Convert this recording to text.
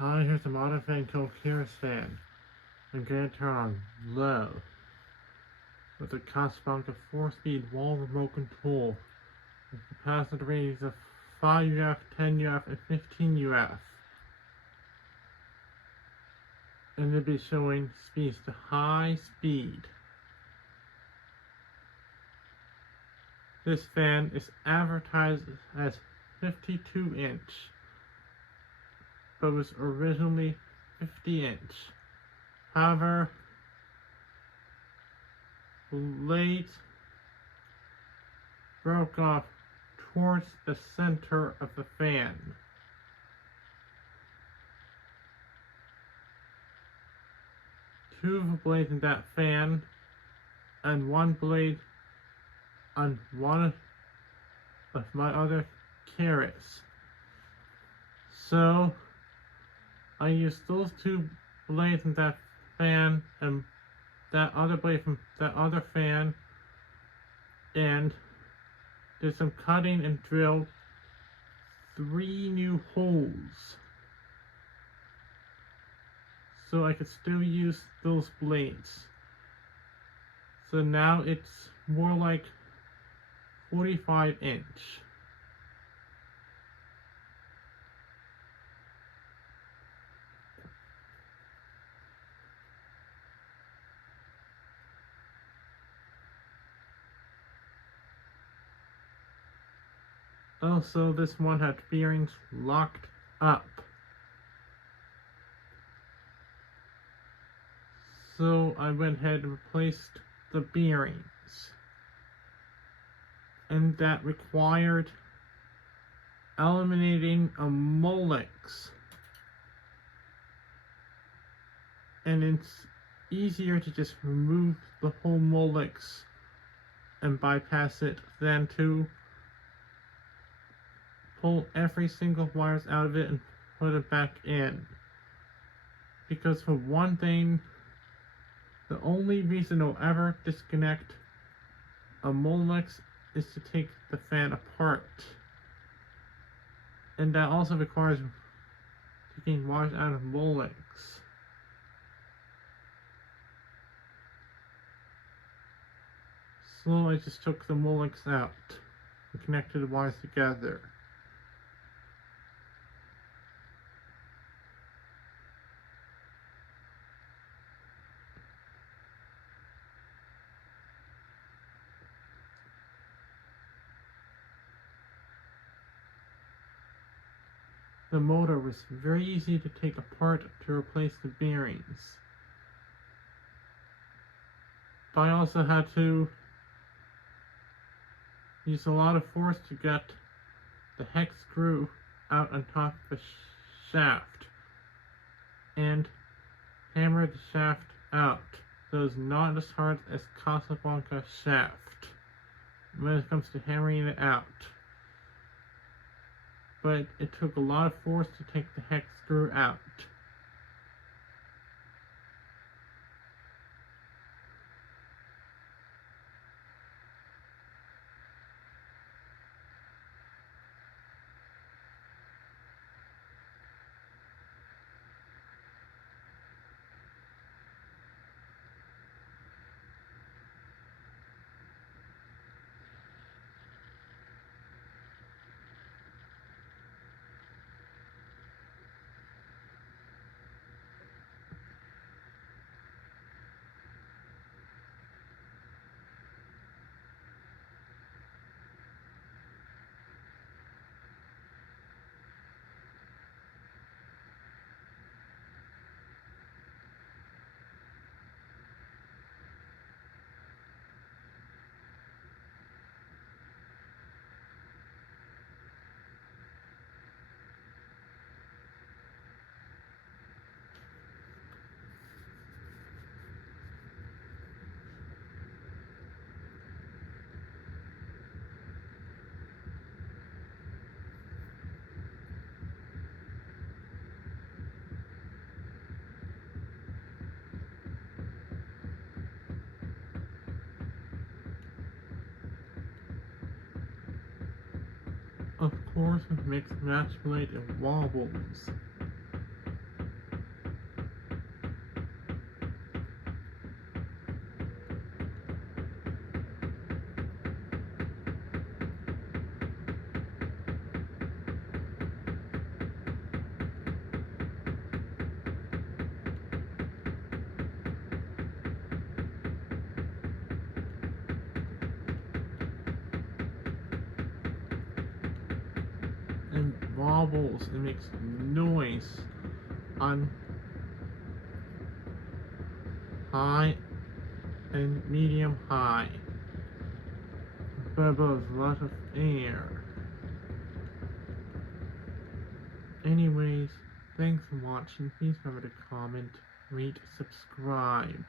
Hi, here's a modern fan called Kirsten. I'm going to turn on low with a Casablanca 4-speed wall remote control with capacitor ratings of 5 UF, 10 UF, and 15 UF. And it'll be showing speeds to high speed. This fan is advertised as 52 inch, but was originally 50 inch. However, blades broke off towards the center of the fan. Two of the blades in that fan and one blade on one of my other carrots. So I used those two blades in that fan and that other blade from that other fan and did some cutting and drilled 3 new holes so I could still use those blades. So now it's more like 45 inch. Also, this one had bearings locked up. So I went ahead and replaced the bearings. And that required eliminating a Molex. And it's easier to just remove the whole Molex and bypass it than to pull every single wires out of it and put it back in. Because for one thing, the only reason I'll ever disconnect a Molex is to take the fan apart. And that also requires taking wires out of Molex. So I just took the Molex out and connected the wires together. The motor was very easy to take apart to replace the bearings. But I also had to use a lot of force to get the hex screw out on top of the shaft and hammer the shaft out. So it's not as hard as Casablanca shaft when it comes to hammering it out. But it took a lot of force to take the hex screw out. Of course, it makes match blade and wobbles. wobbles and makes noise on high and medium high. Bubbles a lot of air. Anyways, thanks for watching. Please remember to comment, rate, subscribe.